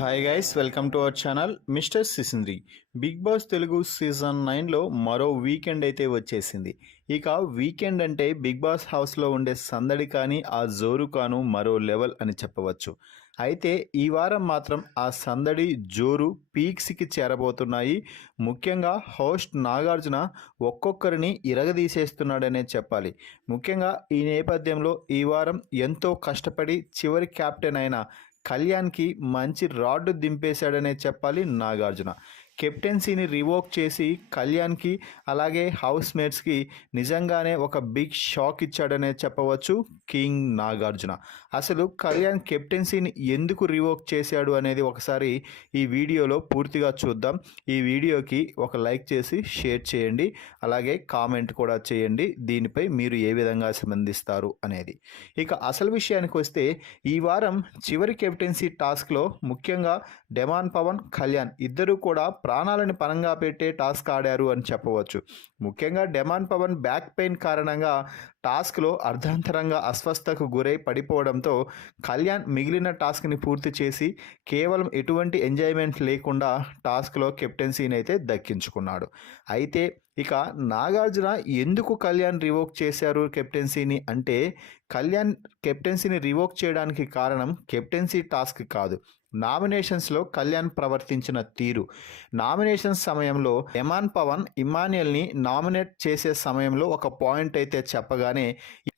Hi guys, welcome to our channel mister Sisindri. Bigg Boss Telugu season 9లో మరో weekend అయితే వచ్చేసింది. ఇక వీకెండ్ అంటే బిగ్ బాస్ హౌస్లో ఉండే సందడి కానీ ఆ జోరు కాను మరో లెవెల్ అని చెప్పవచ్చు. అయితే ఈ వారం మాత్రం ఆ సందడి జోరు పీక్స్కి చేరబోతున్నాయి. ముఖ్యంగా హోస్ట్ నాగార్జున ఒక్కొక్కరిని ఇరగదీసేస్తున్నాడనే చెప్పాలి. ముఖ్యంగా ఈ నేపథ్యంలో ఈ వారం ఎంతో కష్టపడి చివరి కెప్టెన్ అయిన కళ్యాణ్కి మంచి రాడ్డు దింపేశాడనే చెప్పాలి నాగార్జున. కెప్టెన్సీని రివోక్ చేసి కళ్యాణ్కి అలాగే హౌస్ మేట్స్కి నిజంగానే ఒక బిగ్ షాక్ ఇచ్చాడనే చెప్పవచ్చు కింగ్ నాగార్జున. అసలు కళ్యాణ్ కెప్టెన్సీని ఎందుకు రివోక్ చేశాడు అనేది ఒకసారి ఈ వీడియోలో పూర్తిగా చూద్దాం. ఈ వీడియోకి ఒక లైక్ చేసి షేర్ చేయండి, అలాగే కామెంట్ కూడా చేయండి దీనిపై మీరు ఏ విధంగా స్పందిస్తారు అనేది. ఇక అసలు విషయానికి వస్తే ఈ వారం చివరి కెప్టెన్సీ టాస్క్లో ముఖ్యంగా డెమాన్ పవన్, కళ్యాణ్ ఇద్దరూ కూడా ప్రాణాలను పరంగా పెట్టే టాస్క్ ఆడారు అని చెప్పవచ్చు. ముఖ్యంగా డెమాన్ పవన్ బ్యాక్ పెయిన్ కారణంగా టాస్క్లో అర్ధాంతరంగా అస్వస్థకు గురై పడిపోవడంతో కళ్యాణ్ మిగిలిన టాస్క్ని పూర్తి చేసి కేవలం ఎటువంటి ఎంజాయ్మెంట్ లేకుండా టాస్క్లో కెప్టెన్సీని అయితే దక్కించుకున్నాడు. అయితే ఇక నాగార్జున ఎందుకు కళ్యాణ్ రివోక్ చేశారు కెప్టెన్సీని అంటే, కళ్యాణ్ కెప్టెన్సీని రివోక్ చేయడానికి కారణం కెప్టెన్సీ టాస్క్ కాదు, నామినేషన్స్లో కళ్యాణ్ ప్రవర్తించిన తీరు. నామినేషన్స్ సమయంలో డెమాన్ పవన్ ఇమ్మాన్యుయల్ని నామినేట్ చేసే సమయంలో ఒక పాయింట్ అయితే చెప్పగానే,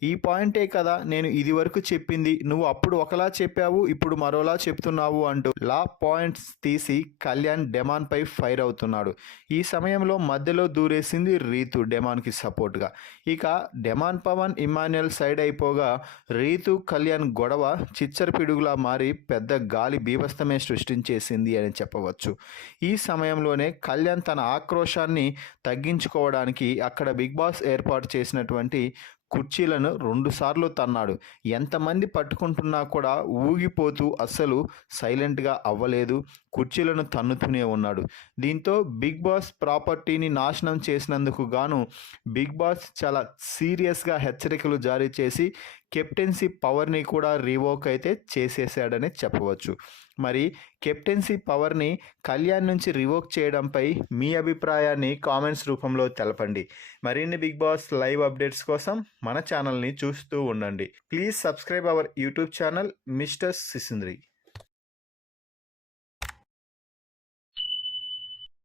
ఈ పాయింటే కదా నేను ఇది వరకు చెప్పింది, నువ్వు అప్పుడు ఒకలా చెప్పావు ఇప్పుడు మరోలా చెప్తున్నావు అంటూ లా పాయింట్స్ తీసి కళ్యాణ్ డెమాన్ పై ఫైర్ అవుతున్నాడు. ఈ సమయంలో మధ్యలో దూరేసింది రీతు డెమాన్కి సపోర్ట్గా. ఇక డెమాన్ పవన్ ఇమ్మాన్యుయల్ సైడ్ అయిపోగా రీతు కళ్యాణ్ గొడవ చిచ్చర పిడుగులా మారి పెద్ద గాలి బీభత్సమే సృష్టించేసింది అని చెప్పవచ్చు. ఈ సమయంలోనే కళ్యాణ్ తన ఆక్రోశాన్ని తగ్గించుకోవడానికి అక్కడ బిగ్ బాస్ ఏర్పాటు చేసినటువంటి కుర్చీలను 2 సార్లు తన్నాడు. ఎంతమంది పట్టుకుంటున్నా కూడా ఊగిపోతూ అస్సలు సైలెంట్గా అవ్వలేదు, కుర్చీలను తన్నుతూనే ఉన్నాడు. దీంతో బిగ్ బాస్ ప్రాపర్టీని నాశనం చేసినందుకు గాను బిగ్ బాస్ చాలా సీరియస్గా హెచ్చరికలు జారీ చేసి కెప్టెన్సీ పవర్ని కూడా రివోక్ అయితే చేసేసాడని చెప్పవచ్చు. మరి కెప్టెన్సీ పవర్ని కళ్యాణ్ నుంచి రివోక్ చేయడంపై మీ అభిప్రాయాన్ని కామెంట్స్ రూపంలో తెలపండి. మరిన్ని బిగ్ బాస్ లైవ్ అప్డేట్స్ కోసం మన ఛానల్ని చూస్తూ ఉండండి. Please subscribe our YouTube channel mister సిసింద్రి.